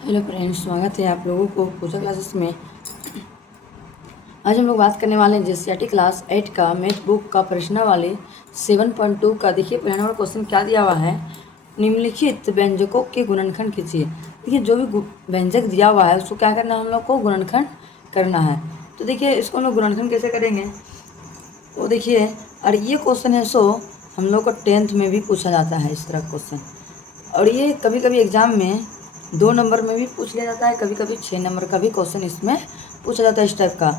Hello friends, स्वागत है आप लोगों को पूजा क्लासेस में। आज हम लोग बात करने वाले हैं जेसीईआरटी क्लास 8 का मैथ बुक का प्रश्न वाले 7.2 का। देखिए पहला नंबर क्वेश्चन क्या दिया हुआ है, निम्नलिखित व्यंजकों के गुणनखंड कीजिए। देखिए जो भी व्यंजक दिया हुआ है उसको क्या करना है, हम लोग को गुणनखंड करना है। तो देखिए इसको हम लोग गुणनखंड कैसे करेंगे, वो देखिए। और ये क्वेश्चन है सो हम लोग को 10th में भी पूछा जाता है इस तरह क्वेश्चन, और ये कभी कभी एग्ज़ाम में 2 नंबर में भी पूछ लिया जाता है, कभी कभी 6 नंबर का भी क्वेश्चन इसमें पूछा जाता है इस टाइप का।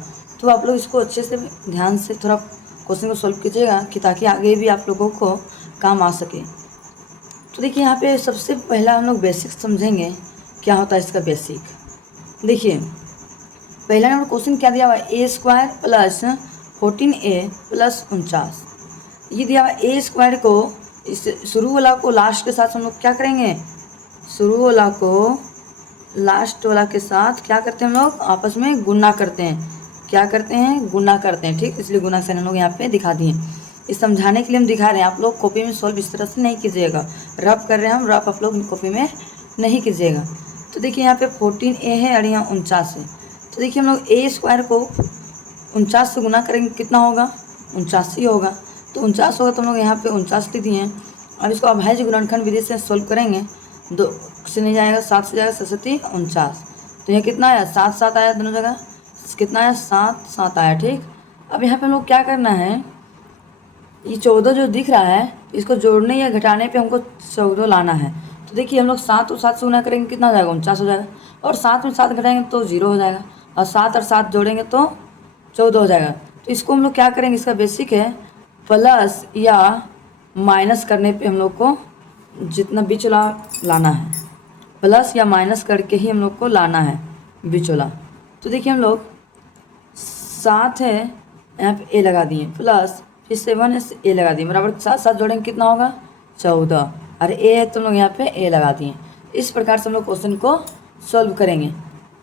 तो आप लोग इसको अच्छे से ध्यान से थोड़ा क्वेश्चन को सॉल्व कीजिएगा कि ताकि आगे भी आप लोगों को काम आ सके। तो देखिए यहाँ पे सबसे पहला हम लोग बेसिक समझेंगे क्या होता है इसका बेसिक। देखिए पहला नंबर क्वेश्चन क्या दिया हुआ है, a² प्लस 14a प्लस 49। ये दिया हुआ ए स्क्वायर को इस शुरू वाला को लास्ट के साथ हम लोग क्या करेंगे, शुरू वाला को लास्ट वाला के साथ क्या करते हैं, हम लोग आपस में गुना करते हैं। क्या करते हैं, गुना करते हैं, ठीक। इसलिए गुना से हम लोग यहाँ पे दिखा दिए। इस समझाने के लिए हम दिखा रहे हैं, आप लोग कॉपी में सॉल्व इस तरह से नहीं कीजिएगा। रफ कर रहे हैं हम, रफ आप लोग कॉपी में नहीं कीजिएगा। तो देखिए यहाँ पे 14a है और यहाँ 49 है। तो देखिए हम लोग a² को 49 से गुना करेंगे, कितना होगा, 49 ही होगा। तो 49 होगा तो हम लोग यहाँ पे 49 लिख दिए हैं। अब इसको अभाज्य गुणनखंड विधि से सोल्व करेंगे, 2 से नहीं जाएगा, 7 से जाएगा, 7 49। तो यहाँ कितना आया, 7 7 आया दोनों जगह, कितना आया, 7 7 आया, ठीक। अब यहाँ पे हम लोग क्या करना है, ये 14 जो दिख रहा है इसको जोड़ने या घटाने पे हमको 14 लाना है। तो देखिए हम लोग 7 और 7 से गुना करेंगे, कितना हो जाएगा, 49 हो जाएगा। और 7 में 7 घटाएंगे तो 0 हो जाएगा, और 7 और 7 जोड़ेंगे तो 14 हो जाएगा। तो इसको हम लोग क्या करेंगे, इसका बेसिक है प्लस या माइनस करने पे हम लोग को जितना बिचौला लाना है, प्लस या माइनस करके ही हम लोग को लाना है बिचौला। तो देखिए हम लोग 7 है, यहाँ पे ए लगा दिए, प्लस फिर 7 है, ए लगा दिए, बराबर 7 7 जोड़ेंगे कितना होगा, 14। और ए है तो हम लोग यहाँ पे ए लगा दिए। इस प्रकार से हम लोग क्वेश्चन को सॉल्व करेंगे।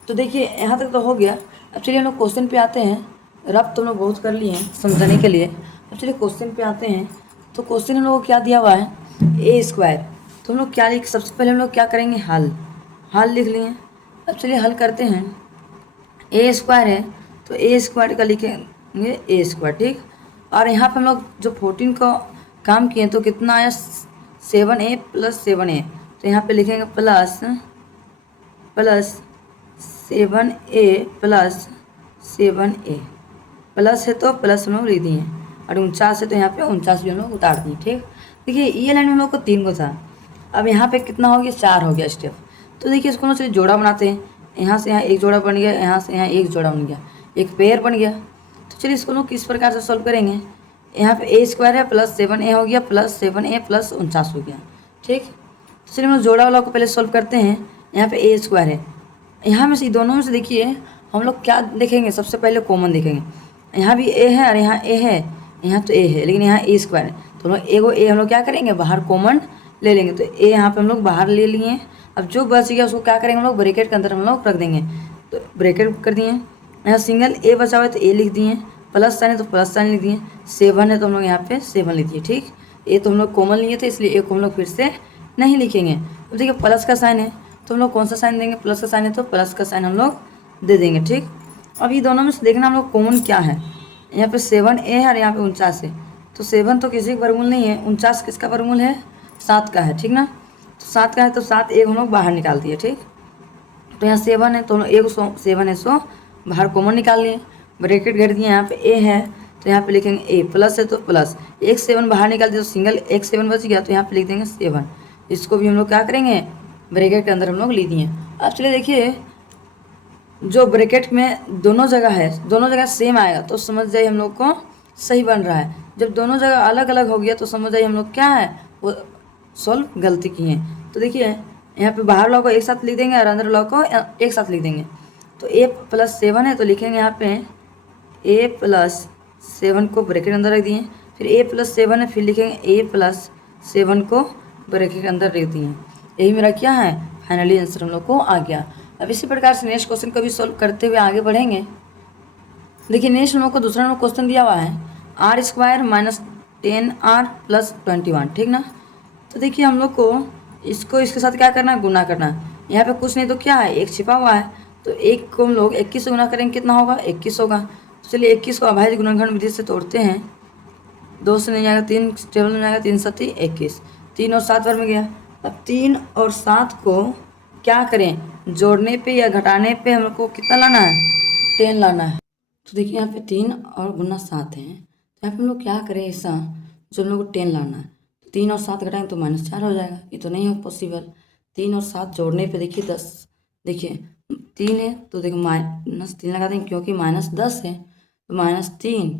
तो देखिए यहाँ तक तो हो गया। अब चलिए हम लोग क्वेश्चन पे आते हैं। रफ तो हम लोग बहुत कर लिए हैं समझाने के लिए। अब चलिए क्वेश्चन पे आते हैं। तो क्वेश्चन हम लोग को क्या दिया हुआ है, a²। तो हम लोग क्या लिख, सबसे पहले हम लोग क्या करेंगे, हल लिख लिए। अब चलिए हल करते हैं। a² है तो a² का लिखेंगे a², ठीक। और यहाँ पे हम लोग जो 14 का काम किए तो कितना आया, 7a प्लस 7a। तो यहाँ पे लिखेंगे plus 7a plus 7a, plus है तो प्लस हम लोग लिख दिए, और 49 है तो यहाँ पे 49 भी हम लोग उतार दिए, ठीक। देखिए ये लाइन में हम लोग को 3 को था, अब यहाँ पे कितना हो गया, 4 हो गया स्टेप। तो देखिए इसको ना चलिए जोड़ा बनाते हैं। यहाँ से यहाँ एक जोड़ा बन गया, यहाँ से यहाँ एक जोड़ा बन गया, एक पेयर बन गया। तो चलिए इसको लोग किस प्रकार से सॉल्व करेंगे, यहाँ पे a² है प्लस 7a हो गया, प्लस 7a प्लस 49 हो गया, ठीक। तो चलिए हम लोग जोड़ा वाला को पहले सॉल्व करते हैं। यहाँ पे a² है, यहाँ में से दोनों में से देखिए हम लोग क्या देखेंगे, सबसे पहले कॉमन देखेंगे। यहाँ भी a है और यहाँ a है, यहाँ तो a है लेकिन यहाँ a² है। तो हम लोग एगो a हम लोग क्या करेंगे, बाहर कॉमन ले लेंगे। तो a यहाँ पे हम लोग बाहर ले लिए। अब जो बच गया उसको क्या करेंगे, हम लोग ब्रैकेट के अंदर हम लोग रख देंगे। तो ब्रैकेट कर दिए। यहाँ सिंगल a बचा हुआ है तो a लिख दिए, प्लस साइन है तो प्लस साइन लिख दिए, 7 है तो हम लोग यहाँ पे 7 लिख दिए, ठीक। a तो हम लोग कॉमन लिए थे इसलिए a को हम लोग फिर से नहीं लिखेंगे। अब देखिए प्लस का साइन है तो हम लोग कौन सा साइन देंगे, प्लस का साइन है तो प्लस का साइन हम लोग दे देंगे, ठीक। अब ये दोनों में से देखना हम लोग कॉमन क्या है, यहाँ पे 7a है और यहाँ पे 49 है। तो 7 तो किसी का वर्गमूल नहीं है, 49 किसका वर्गमूल है, 7 का है, ठीक ना। तो 7 का है तो 7 एक हम लोग बाहर निकाल दिए, ठीक। तो यहाँ 7 है तो हम लोग एक 7 है सो बाहर कॉमन निकाल लिए, ब्रैकेट घेर दिए। यहाँ पे a है तो यहाँ पे लिखेंगे a, प्लस है तो प्लस, एक 7 बाहर निकाल दिया तो सिंगल एक 7 बच गया तो यहाँ पे लिख देंगे 7। इसको भी हम लोग क्या करेंगे, ब्रैकेट के अंदर हम लोग लिख दिए। अब चलिए देखिए जो ब्रैकेट में दोनों जगह है, दोनों जगह सेम आएगा तो समझ जाइए हम लोग को सही बन रहा है। जब दोनों जगह अलग अलग हो गया तो समझ जाइए हम लोग क्या है, वो सॉल्व गलती किए हैं। तो देखिए यहाँ पे बाहर वाला को एक साथ लिख देंगे और अंदर वाला को एक साथ लिख देंगे। तो a प्लस 7 है तो लिखेंगे यहाँ पे a प्लस 7 को ब्रैकेट अंदर रख दिए, फिर a प्लस 7 है फिर लिखेंगे a प्लस 7 को ब्रैकेट के अंदर रख दिए। यही मेरा क्या है, फाइनली आंसर हम लोग को आ गया। अब इसी प्रकार से नेक्स्ट क्वेश्चन को भी सॉल्व करते हुए आगे बढ़ेंगे। देखिए नेक्स्ट हम लोग को दूसरा नंबर क्वेश्चन दिया हुआ है r² माइनस 10r प्लस 21, ठीक ना। तो देखिए हम लोग को इसको इसके साथ क्या करना है, गुना करना है। यहाँ पे कुछ नहीं तो क्या है, एक छिपा हुआ है, तो एक को हम लोग 21 से गुना करेंगे, कितना होगा 21 होगा। तो चलिए 21 को अभाज्य गुणनखंड विधि से तोड़ते हैं। 2 से नहीं जाएगा, 3 टेबल में जाएगा, 3 7 21, 3 और 7 बार में गया। अब 3 और 7 को क्या करें, जोड़ने पे या घटाने पे हम लोग को कितना लाना है, 10 लाना है। तो देखिए यहाँ पे 3 और गुना 7 है, तो यहाँ पे हम लोग क्या करें ऐसा, जो हम लोग को 10 लाना है। 3 और 7 घटाएंगे तो -4 हो जाएगा, ये तो नहीं हो पॉसिबल। 3 और 7 जोड़ने पे देखिए 10, देखिए 3 है तो देखो -3 लगा देंगे, क्योंकि -10 है, तो -3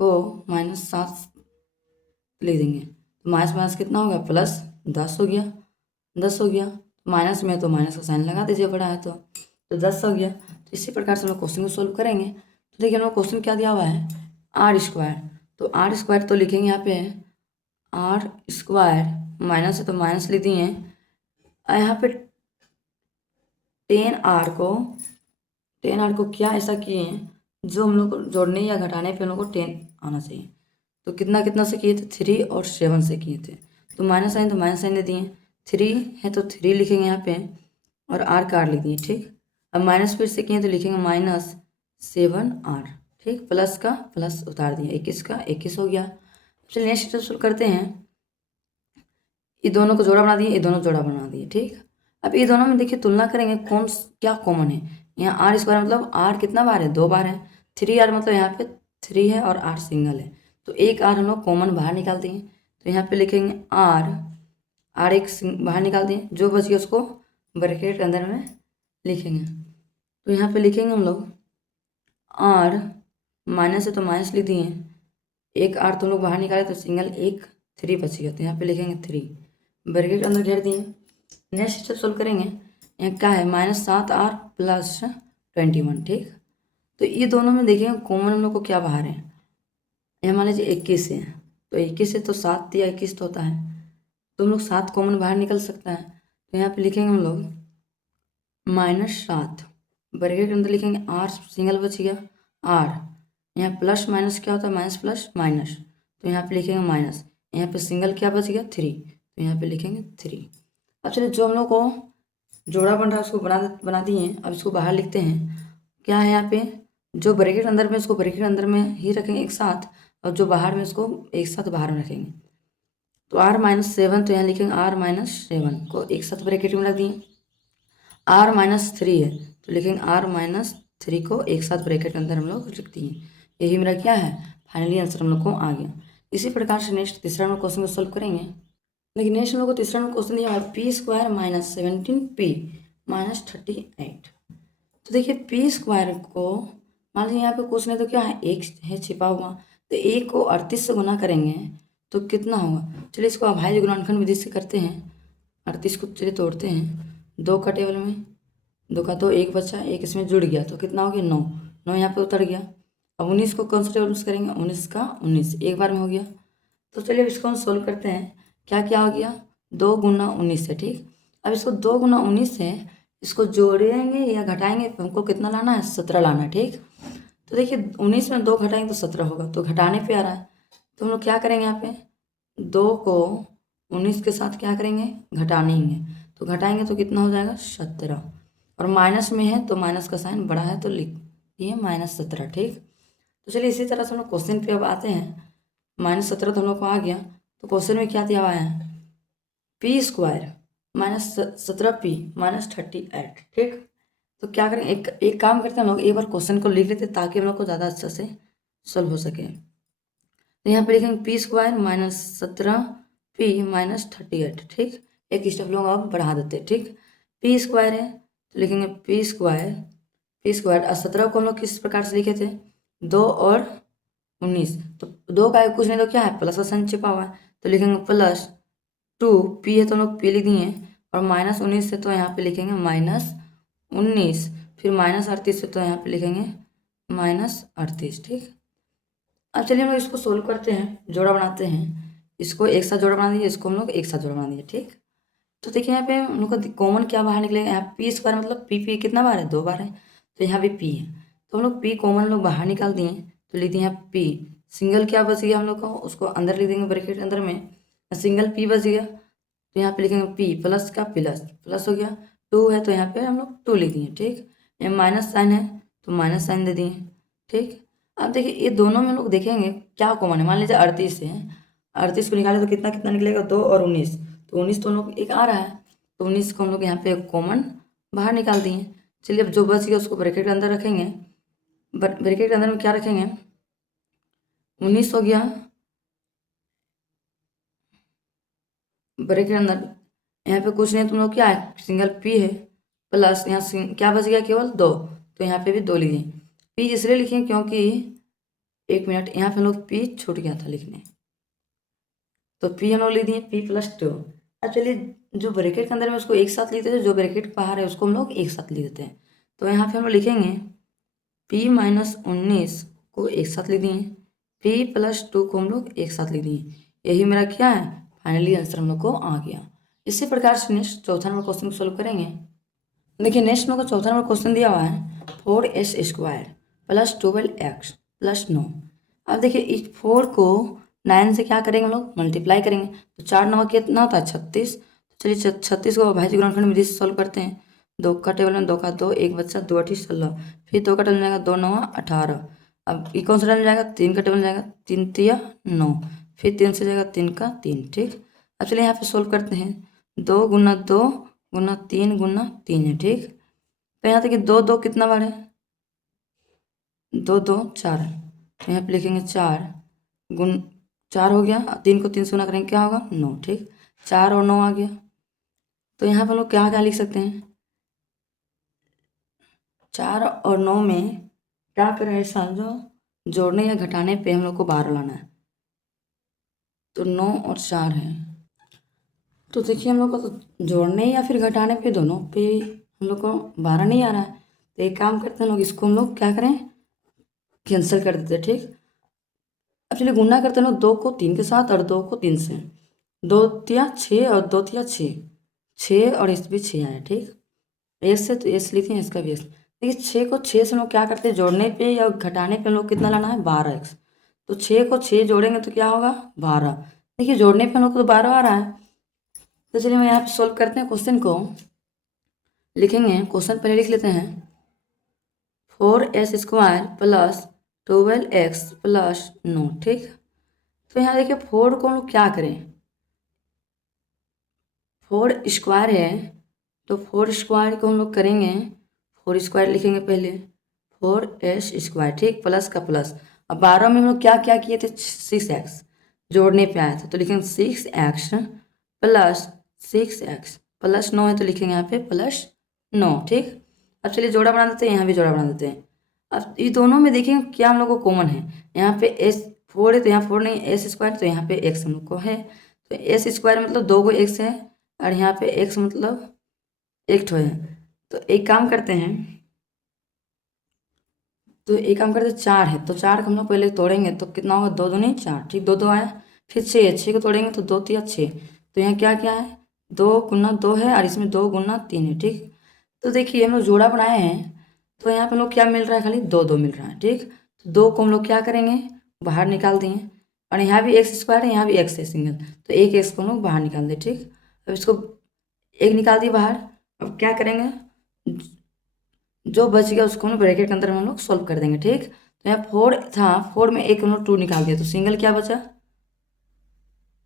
को -7 लिख देंगे, तो माइनस माइनस कितना हो गया, +10 हो गया, 10 हो गया। माइनस में तो माइनस का साइन लगा दीजिए, बड़ा है तो 10 हो गया। तो इसी प्रकार से हम लोग क्वेश्चन को सोल्व करेंगे। तो देखिए हम लोग क्वेश्चन क्या दिया हुआ है, r², तो r² तो लिखेंगे यहाँ पे r², माइनस है तो माइनस लिख दिए, और यहाँ पे 10r को क्या ऐसा किए हैं, जो हम लोग को जोड़ने या घटाने पे हम लोग को 10 आना चाहिए। तो कितना कितना से किए थे, 3 और 7 से किए थे, तो माइनस साइन तो माइनस साइन दे दिए, 3 है तो 3 लिखेंगे यहाँ पे, और r का r लिख दिए, ठीक। अब माइनस फिर से किए तो लिखेंगे -7r, ठीक, प्लस का प्लस उतार दिया, 21 का 21 हो गया। चलिए नेक्स्ट स्टेप शुरू करते हैं। ये दोनों को जोड़ा बना दिए, ये दोनों जोड़ा बना दिए, ठीक। अब ये दोनों में देखिए तुलना करेंगे कौन क्या कॉमन है। यहाँ r² मतलब r कितना बार है, 2 बार है। 3r मतलब यहाँ पे 3 है और r सिंगल है, तो एक r हम लोग कॉमन बाहर निकाल देंगे। तो यहाँ पे लिखेंगे r एक बाहर निकाल दें, जो बच गया उसको ब्रैकेट के अंदर में लिखेंगे। तो यहाँ पे लिखेंगे हम लोग r, माइनस है तो माइनस लिख दिए, एक r तो हम लोग बाहर निकाले तो सिंगल, एक 3 बच गया, तो यहाँ पे लिखेंगे 3, ब्रैकेट के अंदर घेर दिए। नेक्स्ट स्टेप सोल्व करेंगे। यहाँ क्या है, -7r + 21, ठीक। तो ये दोनों में देखेंगे कॉमन हम लोग को क्या बाहर है, ये मान लीजिए 21 है, तो 21 है तो 7 या 21 तो होता है, तो हम लोग 7 कॉमन बाहर निकल सकता है। तो यहाँ पे लिखेंगे हम लोग -7, ब्रैकेट के अंदर लिखेंगे r सिंगल बच गया r, यहाँ प्लस माइनस क्या होता है, माइनस प्लस माइनस, तो यहाँ पे लिखेंगे माइनस, यहाँ पे सिंगल क्या बच गया 3, तो यहाँ पे लिखेंगे 3। अब चलिए जो हम लोग को जोड़ा बन रहा है उसको बना दिए हैं। अब इसको बाहर लिखते हैं, क्या है यहाँ पे, जो ब्रैकेट अंदर में इसको ब्रैकेट अंदर में ही रखेंगे एक साथ, और जो बाहर में इसको एक साथ बाहर में रखेंगे। तो r-7, तो यहाँ लिखेंगे r-7 को एक साथ ब्रैकेट में रख दिए। r-3 है तो लिखेंगे r-3 को एक साथ ब्रैकेट के अंदर हम लोग रख दिए। यही मेरा क्या है, फाइनली आंसर हम लोग को आ गया। इसी प्रकार से नेक्स्ट तीसरा नंबर क्वेश्चन को सोल्व करेंगे। लेकिन नेक्स्ट हम लोग को तीसरा नंबर क्वेश्चन दिया है p² -17p -38। तो देखिए p² को मान लीजिए यहाँ पे कुछ नहीं तो क्या है, एक है छिपा हुआ, तो एक को 38 से गुना करेंगे तो कितना होगा। चलिए इसको अभाज्य गुणनखंड विधि से करते हैं। 38 को चलिए तोड़ते हैं, 2 का टेबल में 2 का 2, एक बचा, एक इसमें जुड़ गया, तो कितना हो गया 9, 9 यहाँ पे उतर गया। अब 19 को कौन सा टेबल में करेंगे, 19 का 19 एक बार में हो गया। तो चलिए इसको हम सोल्व करते हैं। क्या क्या हो गया, 2 गुना 19 है, ठीक। अब इसको 2 गुना 19 है, इसको जोड़ेंगे या घटाएंगे तो हमको कितना लाना है, 17 लाना है, ठीक। तो देखिए 19 में 2 घटाएंगे तो 17 होगा, तो घटाने पे आ रहा है, तो हम लोग क्या करेंगे, यहाँ पे 2 को 19 के साथ क्या करेंगे, घटाएंगे, तो घटाएंगे तो कितना हो जाएगा 17, और माइनस में है तो माइनस का साइन बड़ा है तो लिख दिए -17, ठीक। तो चलिए इसी तरह से हम लोग क्वेश्चन पे अब आते हैं। -17 तो हम लोग को आ गया, तो क्वेश्चन में क्या दिया हुआ है, p² -17p -38, ठीक। तो क्या करें, एक काम करते हैं हम लोग, एक बार क्वेश्चन को लिख लेते हैं ताकि हम लोग को ज़्यादा अच्छा से सॉल्व हो सके। तो यहाँ पे लिखेंगे p² -17p -38, ठीक। एक स्टेप लोग अब बढ़ा देते हैं, ठीक। p² है तो लिखेंगे p² और 17 को हम लोग किस प्रकार से लिखे थे, 2 और 19, तो 2 का कुछ नहीं तो क्या है, प्लस का साइन छिपा हुआ है, तो लिखेंगे +2, p है तो हम लोग p लिख दिए, और -19 है तो यहाँ पे लिखेंगे -19, फिर -38 है तो यहाँ पे लिखेंगे -38, ठीक। अब चलिए हम लोग इसको सोल्व करते हैं, जोड़ा बनाते हैं। इसको एक साथ जोड़ा बना दिए, इसको हम लोग एक साथ जोड़ा बना दिए, ठीक। तो देखिए यहाँ पे हम लोग का कॉमन क्या बाहर निकलेगा, यहाँ p² मतलब p कितना बार है, 2 बार है, तो यहाँ भी p है, तो हम लोग p कॉमन लोग बाहर निकाल दिए, तो लिख दिए यहाँ p, सिंगल क्या बच गया हम लोग को, उसको अंदर लिख देंगे ब्रैकेट अंदर में, सिंगल p बच गया, तो यहाँ पे लिखेंगे p प्लस का प्लस प्लस हो गया, टू है तो यहाँ पे हम लोग टू लिख दिए, ठीक। ये माइनस साइन है तो माइनस साइन दे दिए, ठीक। अब देखिए ये दोनों में हम लोग देखेंगे क्या कॉमन है। मान लीजिए 38 है, 38 को निकाले तो कितना कितना निकलेगा, 2 और 19, तो 19 तो हम लोग एक आ रहा है, तो 19 को हम लोग यहाँ पे कॉमन बाहर निकाल दिए। चलिए अब जो बच गया उसको ब्रैकेट के अंदर रखेंगे। ब्रैकेट के अंदर में क्या रखेंगे, 19 हो गया, ब्रैकेट के अंदर यहाँ पे कुछ नहीं, तुम लोग क्या है सिंगल पी है, प्लस यहाँ क्या बच गया, केवल 2, तो यहाँ पे भी 2 लिखे। पी इसलिए लिखे क्योंकि, एक मिनट, यहाँ पे हम लोग पी छूट गया था लिखने, तो पी हम लोग लिख दिए P+2। अब चलिए जो ब्रैकेट के अंदर में उसको एक साथ लिख देते हैं, जो ब्रैकेट बाहर है उसको हम लोग एक साथ लिख देते हैं। तो यहाँ पे हम लोग लिखेंगे P-19 को एक साथ लिख दिए, P+2 को हम लोग एक साथ लिख दिए। यही मेरा क्या है, फाइनली आंसर हम लोग को आ गया। इसी प्रकार से नेक्स्ट चौथा नंबर क्वेश्चन को सोल्व करेंगे। देखिए नेक्स्ट मेरे को चौथा नंबर क्वेश्चन दिया हुआ है 4s² + 12x + 9। अब देखिए इस 4 को 9 से क्या करेंगे हम लोग, मल्टीप्लाई करेंगे, तो 4 9 कितना होता है 36। चलिए 36 को भाज्य गुणनखंड विधि से सॉल्व करते हैं। 2 का टेबल में 2 का 2, एक बच्चा 2 8 16, फिर 2 का टेबल में जाएगा 2 9 18। अब ये कौन सा टेबल में जाएगा, 3 का टेबल में जाएगा, 3 3 9, फिर 3 से जाएगा 3 का 3, ठीक। अब चलिए यहाँ पे सोल्व करते हैं। 2 × 2 × 3 × 3 है, ठीक। तो यहाँ तक कि 2 2 कितना बार है, 2 2 4, तो यहाँ पे लिखेंगे 4 गुण 4 हो गया, 3 को 3 से गुना करेंगे क्या होगा 9, ठीक। 4 और 9 आ गया, तो यहाँ पे हम लोग क्या क्या लिख सकते हैं, 4 और 9 में क्या करें ऐसा, जो जोड़ने या घटाने पे हम लोग को 12 लाना है, तो 9 और 4 है। तो देखिए हम लोग को तो जोड़ने या फिर घटाने पे दोनों पे हम लोग को 12 नहीं आ रहा है, तो एक काम करते हैं लोग, इसको हम लोग क्या करें, कैंसिल कर देते हैं, ठीक। अब चलिए गुना करते हैं लोग 2 को 3 के साथ और 2 को 3 से, 2 तिया 6 और 2 तिया 6, 6 और इस भी 6 आया, ठीक। एस से तो एस लिखते हैं, इसका भी एस। देखिए 6 को 6 से हम लोग क्या करते हैं, जोड़ने पे या घटाने पे हम लोग कितना लाना है 12x, तो 6 को 6 जोड़ेंगे तो क्या होगा 12। देखिए जोड़ने पे हम लोग को तो 12 आ रहा है, तो चलिए हम यहाँ पे सोल्व करते हैं क्वेश्चन को। लिखेंगे क्वेश्चन पहले लिख लेते हैं, 4s² + 12x + 9, ठीक। तो यहाँ देखिए 4 को हम लोग क्या करें, 4² है, तो 4² को हम लोग करेंगे, 4² लिखेंगे पहले, 4s², ठीक, प्लस का प्लस। अब 12 में हम लोग क्या क्या किए थे, 6x जोड़ने पे आया था, तो लिखेंगे 6x + 6x + 9 है, तो लिखेंगे यहाँ पे +9, ठीक। अब चलिए जोड़ा बना देते हैं, यहाँ भी जोड़ा बना देते हैं। अब ये दोनों में देखेंगे क्या हम लोग को कॉमन है, यहाँ पे s 4 है तो यहाँ 4 नहीं, s² तो यहाँ पे x हम लोग को है, तो s² मतलब 2 को x है, और यहाँ पे x मतलब 1 ठो है। तो एक काम करते हैं, तो एक काम करते 4 है, तो 4 को हम लोग पहले तोड़ेंगे तो कितना होगा, 2 2 नहीं 4, ठीक, 2 2 आया। फिर 6 को तोड़ेंगे तो 2 3 6, तो यहाँ क्या क्या है, 2 × 2 है, और इसमें 2 × 3 है, ठीक। तो देखिए हम लोग जोड़ा बनाए हैं, तो यहाँ पे हम लोग क्या मिल रहा है, खाली 2 2 मिल रहा है, ठीक। तो 2 को हम लोग क्या करेंगे, बाहर निकाल देंगे, और यहाँ भी x² है, यहाँ भी x है सिंगल, तो एक x को हम लोग बाहर निकाल दें, ठीक। अब इसको एक निकाल दिए बाहर, अब क्या करेंगे, जो बच गया उसको हम ब्रैकेट के अंदर हम लोग सॉल्व कर देंगे, ठीक। तो यहाँ 4 था, 4 में एक हम लोग 2 निकाल दिया, तो सिंगल क्या बचा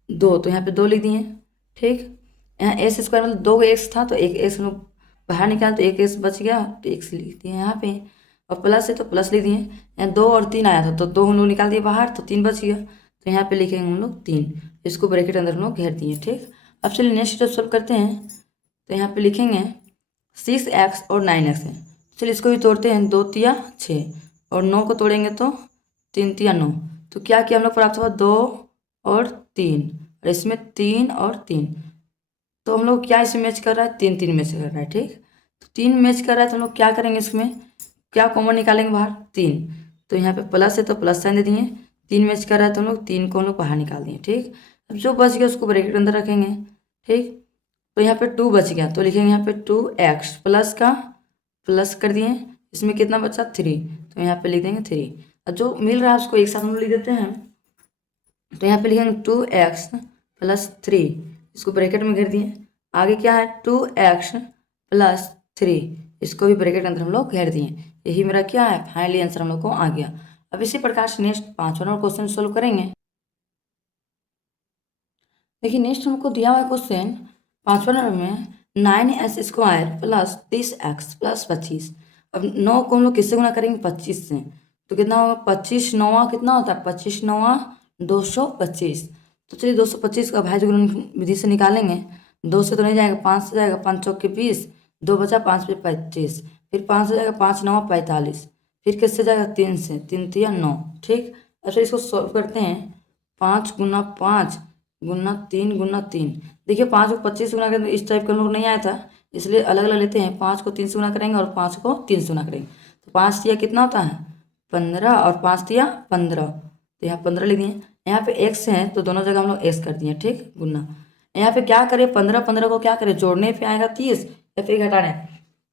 2, तो यहाँ पे 2 लिख दिए, ठीक। यहाँ s² मतलब 2 x था, तो एक x हम लोग बाहर निकाल, तो एक x बच गया, तो x लिख दिए यहाँ पे, और प्लस है तो प्लस लिख दिए। यहाँ 2 और 3 आया था, तो 2 हम लोग निकाल दिए बाहर, तो 3 बच गया, तो यहाँ पे लिखेंगे हम लोग 3, इसको ब्रैकेट के अंदर हम लोग घेर दिए, ठीक। अब चलिए नेक्स्ट स्टेप सॉल्व करते हैं, तो यहाँ पे लिखेंगे 6x और 9x है, चलिए इसको भी तोड़ते हैं, 2 तिया 6 और 9 को तोड़ेंगे तो 3 तिया 9, तो क्या किया हम लोग प्राप्त हुआ 2 और 3, और इसमें 3 और 3, तो हम लोग क्या इसमें मैच कर रहा है, 3 3 मैच कर रहा है, ठीक। तो 3 मैच कर रहा है, तो हम लोग क्या करेंगे, इसमें क्या कॉमन निकालेंगे बाहर 3, तो यहाँ पे प्लस है तो प्लस साइन दे दिए, 3 मैच कर रहा है तो हम लोग 3 को हम लोग बाहर निकाल दिए, ठीक। अब जो बच गया उसको ब्रैकेट के अंदर रखेंगे, ठीक। तो यहाँ पे 2 बच गया, तो लिखेंगे यहाँ पे 2x प्लस का प्लस कर दिए, इसमें कितना बचा 3, तो यहाँ पे लिख देंगे 3, और जो मिल रहा है उसको एक साथ हम लोग लिख देते हैं, तो यहाँ पे लिखेंगे 2x + 3, इसको ब्रैकेट में घेर दिए। आगे क्या है 2x प्लस 3, इसको भी ब्रैकेट के अंदर हम लोग घेर दिए। यही मेरा क्या है, फाइनली आंसर हम लोग को आ गया। अब इसी प्रकार से नेक्स्ट 5वां नंबर क्वेश्चन सोल्व करेंगे। देखिए नेक्स्ट हमको दिया हुआ क्वेश्चन 5वां नंबर में 9s² प्लस 30x प्लस 25। अब 9 को हम लोग किससे गुना करेंगे, 25 से। तो कितना होगा, 25 9 कितना होता है, 25 9 225। तो चलिए 225 का भाज्य गुणन विधि से निकालेंगे। 2 से तो नहीं जाएगा, 5 से जाएगा, 5 चौके 20, 2 बचा, 5 पे 25, फिर 5 से जाएगा, 5 9 45, फिर किससे जाएगा, 3 से, 3 तिया 9। ठीक, अच्छा इसको सॉल्व करते हैं। 5 गुना 5 गुना 3 गुना 3। देखिए 5 को 25 से गुना करेंगे, इस टाइप का हम लोग नहीं आया था, इसलिए अलग अलग लेते हैं। 5 को 3 से गुना करेंगे और 5 को 3 से गुना करेंगे। तो 5 तिया कितना होता है, 15, और 5 तिया 15, तो यहाँ 15 लिख दिए। यहाँ पे x है तो दोनों जगह हम लोग x कर दिए, ठीक, गुना। यहाँ पे क्या करें, 15 15 को क्या करें, जोड़ने पे आएगा 30 या फिर घटाने।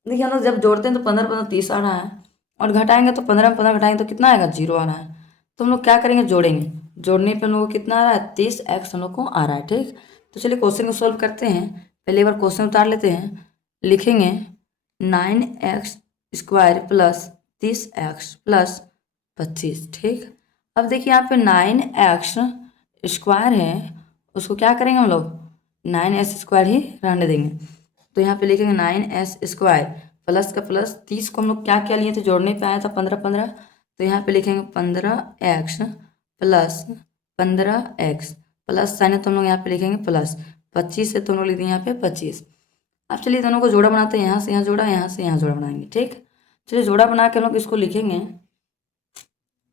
देखिए हम लोग जब जोड़ते हैं तो 15 15 30 आ रहा है, और घटाएंगे तो 15 में 15 घटाएंगे तो कितना आएगा, 0 आ रहा है। तो हम लोग क्या करेंगे, जोड़ेंगे। जोड़ने पे हम लोग को कितना आ रहा है, 30x हम लोग को आ रहा है। ठीक, तो चलिए क्वेश्चन को सॉल्व करते हैं। पहले एक बार क्वेश्चन उतार लेते हैं। लिखेंगे 9x² प्लस 30x प्लस 25। ठीक, अब देखिए यहाँ पे 9x² है, उसको क्या करेंगे हम लोग, 9s² ही रहने देंगे। तो यहाँ पे लिखेंगे 9s² प्लस का प्लस 30 को हम लोग क्या क्या लिए थे, जोड़ने पे आया था 15 15। तो यहाँ पे लिखेंगे 15x plus 15x plus sign है तो हम लोग यहाँ पे लिखेंगे प्लस 25 है तो हम लोग लिख देंगे यहाँ पे 25। अब चलिए दोनों को जोड़ा बनाते हैं, यहाँ से यहाँ जोड़ा, यहाँ से यहाँ जोड़ा बनाएंगे। ठीक, चलिए जोड़ा बना के हम लोग इसको लिखेंगे।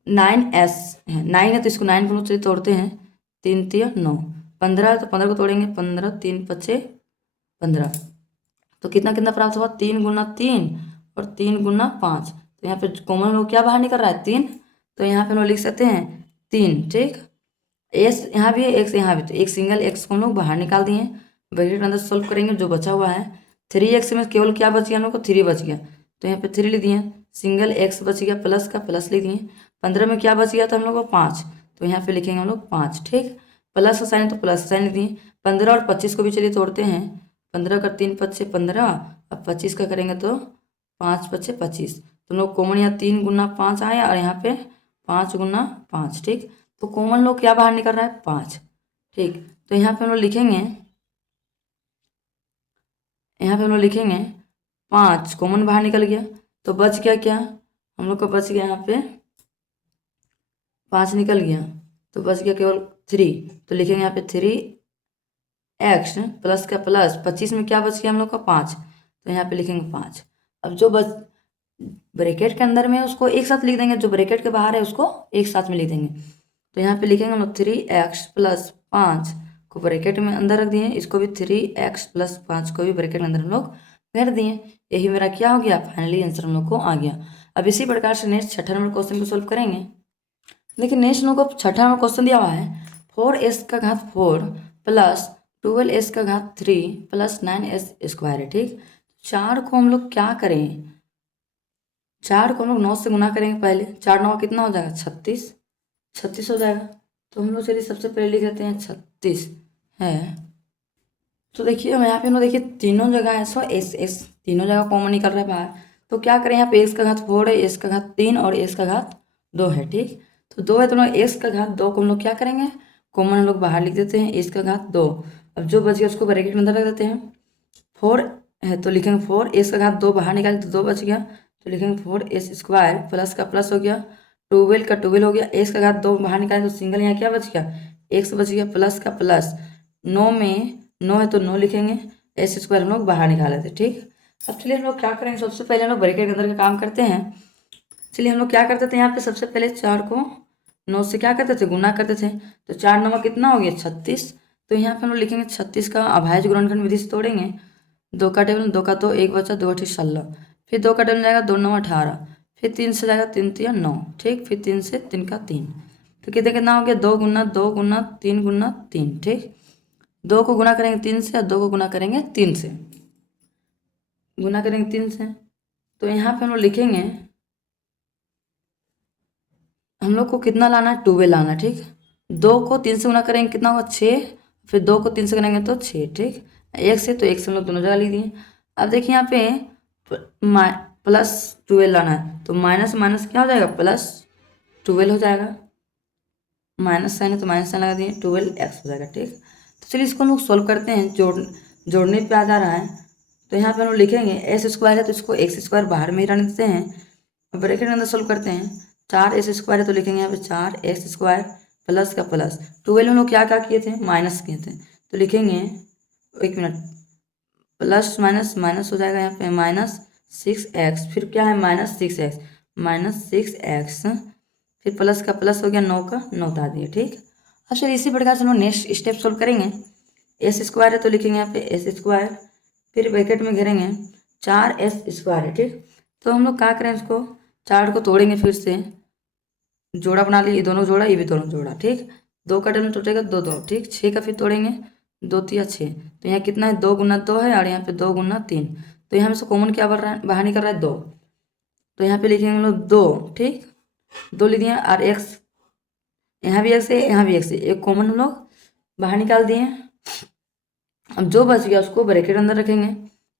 9s है, 9 है तो इसको 9 को हम लोग चलिए तोड़ते हैं। 3 तिया 9, 15 है तो 15 को तोड़ेंगे, 15 3 पचे 15। तो कितना कितना प्राप्त हुआ, 3 गुना 3 और 3 गुना 5। तो यहाँ पे कॉमन लोग क्या बाहर निकल रहा है, 3। तो यहाँ पे हम लोग लिख सकते हैं 3। ठीक, एस यहाँ भी है, एक्स यहाँ भी, तो एक सिंगल एक्स को हम लोग बाहर निकाल दिए। ब्रैकेट के अंदर सोल्व करेंगे, जो बचा हुआ है 3x में केवल क्या बच गया, हम लोग को 3 बच गया। तो यहाँ पे 3 लिख दिए, सिंगल एक्स बच गया, प्लस का प्लस लिख दिए। 15 में क्या बच गया था हम लोग को, 5, तो यहाँ पे लिखेंगे हम लोग 5। ठीक, प्लस का साइन है तो प्लस साइन लिख दिए। 15 और 25 को भी चलिए तोड़ते हैं। 15 का 3 पच्चे 15, अब 25 का करेंगे तो 5 पच्चे 25। तो हम लोग कॉमन यहाँ 3 गुना 5 आया और यहाँ पे 5 गुना 5। ठीक, तो कॉमन लोग क्या बाहर निकल रहा है, 5। ठीक, तो यहाँ पे हम लोग लिखेंगे, यहाँ पे हम लोग लिखेंगे 5 कॉमन बाहर निकल गया, तो बच गया क्या, हम लोग का बच गया यहाँ पे 5 निकल गया, तो बच गया केवल 3। तो लिखेंगे यहाँ पे 3x प्लस का प्लस 25 में क्या बच गया हम लोग का, 5। तो यहाँ पे लिखेंगे 5। अब जो बच ब्रैकेट के अंदर में है उसको एक साथ लिख देंगे, जो ब्रैकेट के बाहर है उसको एक साथ में लिख देंगे। तो यहाँ पे लिखेंगे हम लोग 3x प्लस 5 को ब्रैकेट में अंदर रख दिए, इसको भी 3x प्लस 5 को भी ब्रैकेट में अंदर हम लोग कर दिए। यही मेरा क्या हो गया, फाइनली आंसर हम लोग को आ गया। अब इसी प्रकार से नेक्स्ट 6ठा नंबर क्वेश्चन को सोल्व करेंगे। देखिए नेक्स्ट हम लोग को 6ठा नंबर क्वेश्चन दिया हुआ है 4s² plus 12s³ plus 9s² है। ठीक, 4 को हम लोग क्या करें, 4 को हम लोग 9 से गुना करेंगे पहले। 4 9 कितना हो जाएगा, 36, 36 हो जाएगा। तो हम लोग चलिए सबसे पहले लिख देते हैं 36 है। तो देखिए हम यहाँ पे हम लोग देखिए तीनों जगह है, सो एस तीनों जगह कॉमन निकल रहा है बाहर। तो क्या करें, यहाँ पे x⁴ है, x⁴ और x⁴ है। ठीक, तो 2 है तो हम लोग x⁴ को हम लोग क्या करेंगे, कॉमन हम लोग बाहर लिख देते हैं, x⁴ अब जो बच गया उसको ब्रैकेट में अंदर रख देते हैं। 4 है तो लिखेंगे 4, x⁴ बहार निकाले तो 2 बच गया, तो लिखेंगे 4s² प्लस का प्लस हो गया, 12 का 12 हो गया, x⁴ बाहर निकाले तो सिंगल यहाँ क्या बच गया, x बच गया, प्लस का प्लस 9 में 9 है तो 9 लिखेंगे, s² हम लोग बाहर निकाले थे। ठीक, अब चलिए हम लोग क्या करेंगे, सबसे पहले हम लोग ब्रैकेट के अंदर का काम करते हैं। चलिए हम लोग क्या करते थे, यहाँ पे सबसे पहले 4 को 9 से क्या करते थे, गुना करते थे। तो 4 9 कितना हो गया, 36। तो यहाँ पे हम लोग लिखेंगे 36 का अभाज्य गुणनखंड विधि से तोड़ेंगे। 2 का टेबल 2 का तो 1 बचा, 2 8 16, फिर 2 का टेबल जाएगा 2 9 18, फिर 3 से जाएगा 3 3 9। ठीक, फिर 3 से 3 का 3, तो कितने कितना हो गया, 2 गुना 2 गुना 3 गुना 3। ठीक, 2 को गुना करेंगे 3 से और 2 को गुना करेंगे 3 से, गुना करेंगे 3 से। तो यहाँ पे हम लोग लिखेंगे, हम लोग को कितना लाना है, 12 लाना। ठीक, 2 को 3 से गुना करेंगे कितना होगा, 6, फिर 2 को 3 से करेंगे तो 6। ठीक, 1 से तो 1 से हम लोग दोनों जगह लिख दिए। अब देखिए यहाँ पे +12 लाना है, तो माइनस माइनस क्या हो जाएगा, +12 हो जाएगा। माइनस साइन है तो माइनस साइन लगा दिए, 12x हो जाएगा। ठीक, तो चलिए इसको हम लोग सोल्व करते हैं। जोड़ने पे आ जा रहा है, तो यहाँ पे हम लोग लिखेंगे एस स्क्वायर है तो इसको एक्स स्क्वायर बाहर में ही रहने देते हैं, ब्रैकेट के अंदर सोल्व करते हैं। 4s² है तो लिखेंगे यहाँ पे 4x² प्लस का प्लस 12 हम लोग क्या क्या किए थे, माइनस किए थे, तो लिखेंगे, एक मिनट, प्लस माइनस माइनस हो जाएगा यहाँ पे -6x, फिर क्या है -6x, -6x, फिर प्लस का प्लस हो गया, 9 का 9 उतार दिए। ठीक, अब चलिए इसी प्रकार से हम लोग नेक्स्ट स्टेप सोल्व करेंगे। s² है तो लिखेंगे यहाँ पे s², फिर ब्रैकेट में घेरेंगे 4s² है। ठीक, तो हम लोग क्या करें, इसको 4 को तोड़ेंगे, फिर से जोड़ा बना लिए, ये दोनों जोड़ा, ये भी दोनों जोड़ा। ठीक, 2 का टेबल टूटेगा 2 2, ठीक, 6 का फिर तोड़ेंगे, 2 तिया 6, तो यहाँ कितना है, 2 गुना 2 है, और यहाँ पे 2 गुना 3, तो यहाँ में से कॉमन क्या बढ़ रहा है, बाहर निकल रहा है 2, तो यहाँ पे लिखेंगे हम लोग 2। ठीक, 2 लिख दिए, और x, यहाँ भी x है, यहाँ भी x है, एक कॉमन हम लोग बाहर निकाल दिए। अब जो बच गया उसको ब्रैकेट अंदर रखेंगे,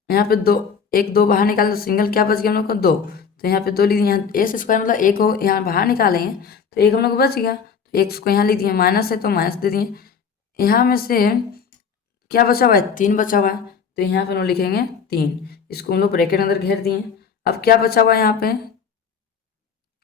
यहाँ पे 2, 1 2 बाहर निकालें तो सिंगल क्या बच गया हम लोग को, 2, तो यहाँ पे 2 लिख दिए। यहाँ s² मतलब 1 को यहाँ बाहर निकालेंगे तो 1 हम लोग को बच गया, तो x को यहाँ लिख दिए, माइनस है तो माइनस दे दिए। यहाँ में से क्या बचा हुआ है, 3 बचा हुआ है, तो यहाँ पे हम लोग लिखेंगे 3, इसको हम लोग ब्रैकेट अंदर घेर दिए। अब क्या बचा हुआ है यहाँ पे,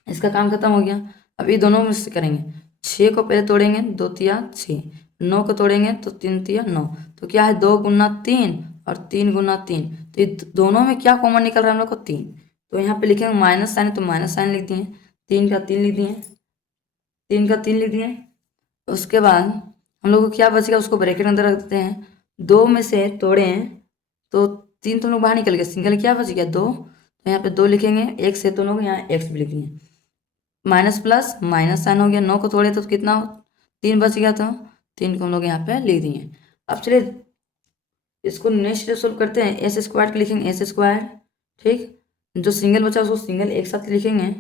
इसका काम खत्म हो गया। अब ये दोनों में से करेंगे, 6 को पहले तोड़ेंगे, 2 तिया 6, 9 को तोड़ेंगे तो 3 तिया 9, तो क्या है 2 गुना 3 और 3 गुना 3, तो ये दोनों में क्या कॉमन निकल रहा है हम लोग को, 3, तो यहाँ पे लिखेंगे माइनस साइन, तो माइनस साइन लिख दिए, 3 का 3 लिख दिए, 3 का 3 लिख दिए। उसके बाद हम लोग को क्या बचेगा, उसको ब्रैकेट अंदर रख देते हैं। 2 में से तोड़े तो 3 तो हम लोग बाहर निकल गए, सिंगल क्या बच गया, 2, तो यहाँ पे 2 लिखेंगे, x है तो लोग यहाँ x भी लिख दिए, माइनस प्लस माइनस साइन हो गया। 9 को तोड़े तो कितना, 3 बच गया, तो 3 को हम लोग यहाँ पे लिख दिए। अब चलिए इसको नेक्स्ट सोल्व करते हैं। s² के लिखेंगे s², ठीक, जो सिंगल बचा उसको सिंगल एक साथ लिखेंगे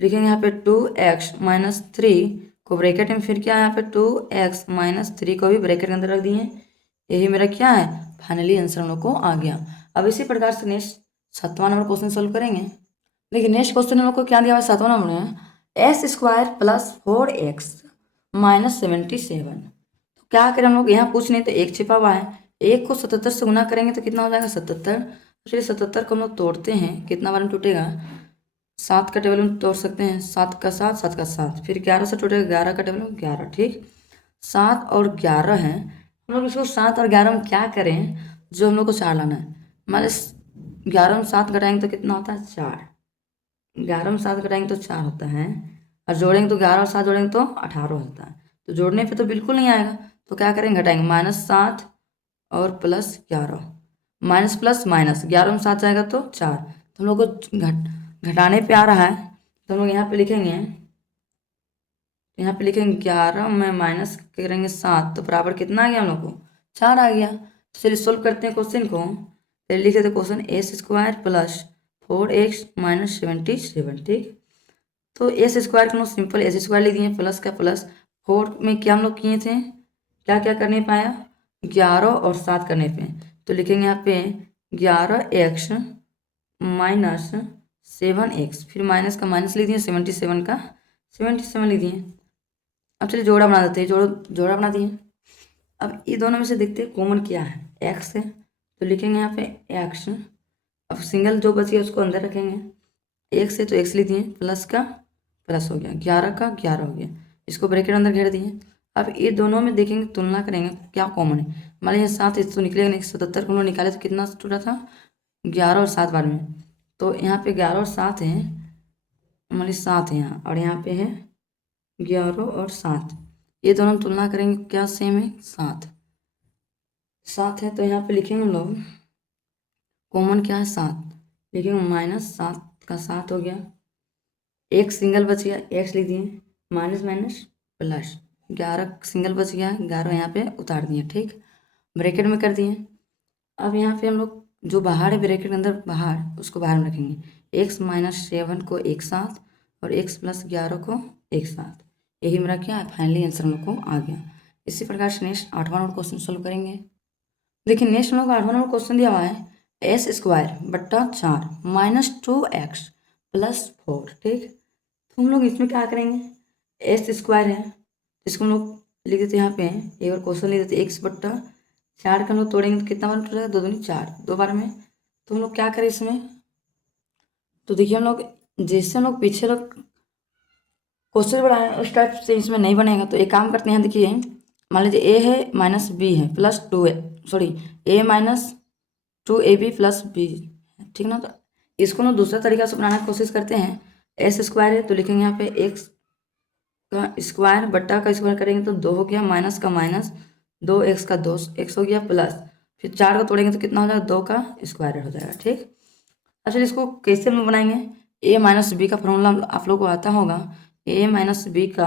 यहाँ पे 2x - 3 को ब्रैकेट में, फिर क्या है यहाँ पे 2x - 3 को भी ब्रैकेट के अंदर रख दिए। यही मेरा क्या है, फाइनली आंसर हम लोग को आ गया। अब इसी प्रकार से नेक्स्ट 7वां नंबर क्वेश्चन सोल्व करेंगे। देखिए नेक्स्ट क्वेश्चन हम लोग को क्या दिया हुआ है, 7वां नंबर में, s² + 4x - 77, तो क्या करें हम लोग, यहाँ कुछ नहीं तो एक छिपा हुआ है, एक को 77 से गुना करेंगे तो कितना हो जाएगा, 77, चलिए 77 को हम लोग तोड़ते हैं, कितना बार में टूटेगा, 7 का टेबल में तोड़ सकते हैं, 7 का 7, 7 का 7, फिर 11 से टूटेगा, 11 का टेबल में 11, ठीक, 7 और 11 है। हम लोग इसको 7 और 11 में क्या करें, जो हम लोग को 4 लाना है, मान 11 में 7 घटाएंगे तो कितना होता है, 4, 11 में 7 घटाएंगे तो 4 होता है, और जोड़ेंगे तो 11 और 7 जोड़ेंगे तो 18 होता है, तो जोड़ने पे तो बिल्कुल नहीं आएगा, तो क्या करेंगे, घटाएंगे, -7 और +11, माइनस प्लस माइनस, 11 में 7 जाएगा तो 4, तो हम लोग को घटाने पे आ रहा है, तो हम लोग यहाँ पे लिखेंगे, 11 में माइनस करेंगे 7 तो बराबर कितना आ गया हम लोग को, 4 आ गया। तो चलिए सोल्व करते हैं क्वेश्चन को। पहले लिखे थे क्वेश्चन s² + 4x - 77, ठीक, तो s² का हम लोग सिंपल s² लिख दिए, प्लस का प्लस, 4 में क्या हम लोग किए थे, क्या क्या करने पाया, 11 और 7 करने पे, तो लिखेंगे यहाँ पे 11x - 7x, फिर माइनस का माइनस लिख दिए, 77 का 77 लिख दिए। अब चलिए जोड़ा बना देते हैं, जोड़ा बना दिए। अब ये दोनों में से देखते हैं कॉमन क्या है, x है, तो लिखेंगे यहाँ पे x, अब सिंगल जो बच गया उसको अंदर रखेंगे, x है तो x लिख दिए, प्लस का प्लस हो गया, 11 का 11 हो गया, इसको ब्रैकेट अंदर घेर दिए। अब ये दोनों में देखेंगे, तुलना करेंगे क्या कॉमन है, मान लीजिए 7 तो निकलेगा नहीं, 77 को हम लोग निकाले तो कितना टूटा था, 11 और 7 बार में, तो यहाँ पे 11 और 7 है, मान लीजिए 7 है यहाँ, और यहाँ पे है 11 और 7, ये दोनों तुलना करेंगे, क्या सेम है, 7 7 है, तो यहाँ पे लिखेंगे हम लोग कॉमन क्या है, 7, लिखेंगे -7 का 7 हो गया, एक सिंगल बच गया, x लिख दिए, माइनस माइनस प्लस, 11 सिंगल बच गया, 11 यहाँ पे उतार दिए, ठीक, ब्रैकेट में कर दिए। अब यहाँ पे हम लोग जो बाहर है ब्रैकेट के अंदर बाहर, उसको बाहर में रखेंगे, x - 7 को एक साथ और x + 11 को एक साथ, यही मेरा क्या है, फाइनली आंसर हम लोग को आ गया। इसी प्रकार से नेक्स्ट 8वां नंबर क्वेश्चन सोल्व करेंगे। देखिए नेक्स्ट हम लोग का 8वां नंबर क्वेश्चन दिया हुआ है एस स्क्वायर बट्टा 4 माइनस 2x प्लस 4। ठीक, तो हम लोग इसमें क्या करेंगे, एस स्क्वायर है इसको हम लोग लिख देते हैं यहाँ पे, एक और क्वेश्चन लिख देते एक्स बट्टा 4 का हम लोग तोड़ेंगे तो कितना बन जाएगा, 2 दूनी 4, 2 बार में। तो हम लोग क्या करें इसमें, तो देखिए हम लोग जैसे हम लोग पीछे लोग क्वेश्चन बढ़ाए उस टाइप से इसमें नहीं बनेगा, तो एक काम करते हैं, देखिए मान लीजिए ए है माइनस बी है प्लस 2 है, सॉरी ए माइनस 2ab प्लस बी, ठीक ना। तो इसको ना दूसरा तरीका से बनाने की कोशिश करते हैं। एस स्क्वायर है तो लिखेंगे यहाँ पे एक्स का स्क्वायर बट्टा का स्क्वायर करेंगे तो 2 हो गया, माइनस का माइनस 2x का 2x हो गया, प्लस फिर 4 को तोड़ेंगे तो कितना हो जाएगा, 2 का स्क्वायर हो जाएगा। ठीक, अच्छा इसको कैसे हम बनाएंगे, a माइनस बी का फॉर्मूला आप लोग को आता होगा, a माइनस बी का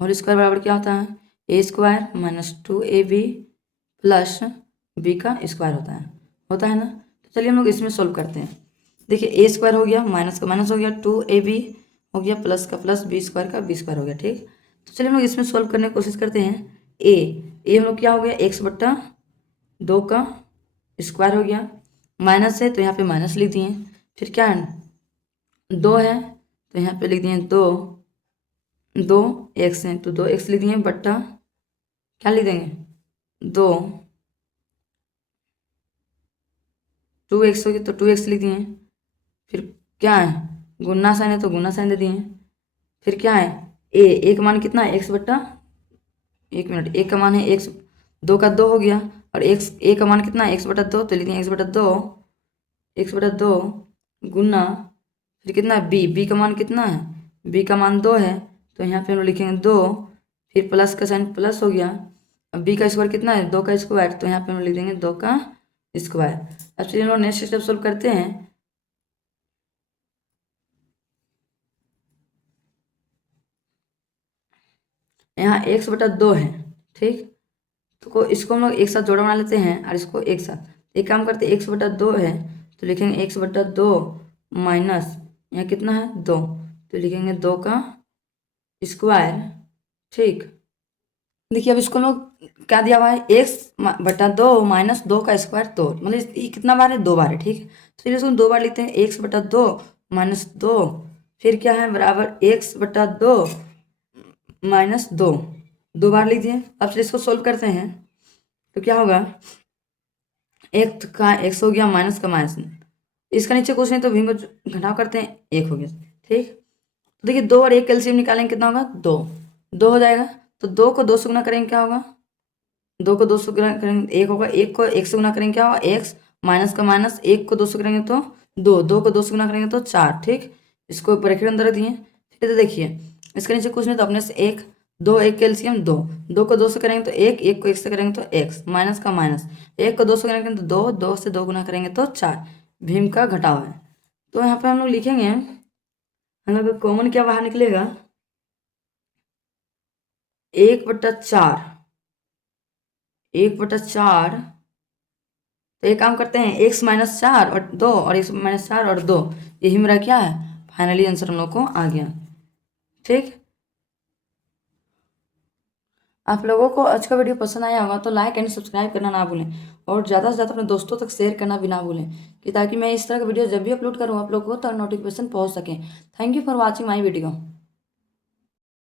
होल स्क्वायर बराबर क्या होता है, A square minus 2ab plus B का स्क्वायर होता है ना। तो चलिए हम लोग इसमें सोल्व करते हैं। देखिए ए स्क्वायर हो गया, माइनस का माइनस हो गया, 2ab हो गया, प्लस का प्लस, बी स्क्वायर का बी स्क्वायर हो गया। ठीक, तो चलिए हम लोग इसमें सोल्व करने की कोशिश करते हैं। ए हम लोग क्या हो गया, एक्स बट्टा 2 का स्क्वायर हो गया, माइनस है तो यहाँ पे माइनस लिख दिए, फिर क्या है 2 है तो यहाँ पे लिख दिए 2 एक्स है तो 2x लिख दिए, बट्टा क्या लिख देंगे 2x हो गया तो 2x लिख दिए, फिर क्या है गुना साइन है तो गुना साइन दे दिए, फिर क्या है ए का मान कितना है, एक्स बट्टा, एक मिनट, ए का मान है एक्स, 2 का 2 हो गया, और एक्स ए का मान कितना है एक्स बटा 2 तो लिख दिए एक्स बटा दो गुना, फिर कितना है बी का मान कितना है, बी का मान 2 है तो यहाँ पे हम लोग लिखेंगे 2, फिर प्लस का साइन प्लस हो गया, अब बी का स्क्वायर कितना है 2 का स्क्वायर तो यहाँ पे हम लिख देंगे 2 का स्क्वायर। अब चलिए हम लोग नेक्स्ट स्टेप सोल्व करते हैं। यहाँ एक्स बटा 2 है, ठीक, तो इसको हम लोग एक साथ जोड़ा बना लेते हैं और इसको एक साथ एक काम करते हैं, एक्स बटा 2 है तो लिखेंगे एक्स बटा 2 माइनस यहाँ कितना है 2 तो लिखेंगे 2 का स्क्वायर। ठीक, देखिए अब इसको हम लोग क्या दिया हुआ है, एक्स बटा 2 माइनस 2 का स्क्वायर, तो मतलब ये कितना बार है, 2 बार है। ठीक है, तो चलिए इसको 2 बार लिखते हैं, एक्स बटा 2 माइनस 2, फिर क्या है बराबर एक्स बटा 2 माइनस 2 बार लीजिए। अब चलिए इसको सोल्व करते हैं तो क्या होगा, एक का एक्स हो गया, माइनस का माइनस, इसका नीचे कुछ नहीं तो भी को घटाव करते हैं, एक हो गया। ठीक, तो देखिए 2 और 1 कैल्शियम निकालेंगे कितना होगा, 2 हो जाएगा, तो 2 को 2 से गुना करेंगे क्या होगा, 2 को 2 से गुना करेंगे 1 होगा, 1 को 1 से गुना करेंगे क्या होगा एक्स, माइनस का माइनस, 1 को 2 से करेंगे तो 2 को 2 से गुना करेंगे तो 4। ठीक, इसको ब्रैकेट अंदर रख दिए। ठीक है, तो देखिए इसके नीचे कुछ नहीं तो अपने से 1, 2 1 कैल्शियम 2 को 2 से करेंगे तो 1 को 1 से करेंगे तो एक्स, माइनस का माइनस, 1 को 2 से करेंगे तो 2 से 2 गुना करेंगे तो 4, भीम का घटाव है। तो यहाँ पे हम लोग लिखेंगे, हम लोग कॉमन क्या बाहर निकलेगा, 1/4, 1/4, तो एक काम करते हैं एक्स माइनस 4 और 2 और एक्स माइनस 4 और 2, यही मेरा क्या है फाइनली आंसर हम लोग को आ गया। ठीक, आप लोगों को आज का वीडियो पसंद आया होगा तो लाइक एंड सब्सक्राइब करना ना भूलें, और ज़्यादा से ज़्यादा अपने दोस्तों तक शेयर करना भी ना भूलें, कि ताकि मैं इस तरह का वीडियो जब भी अपलोड करूँ आप लोगों को तो नोटिफिकेशन पहुँच सके। Thank you for watching my video.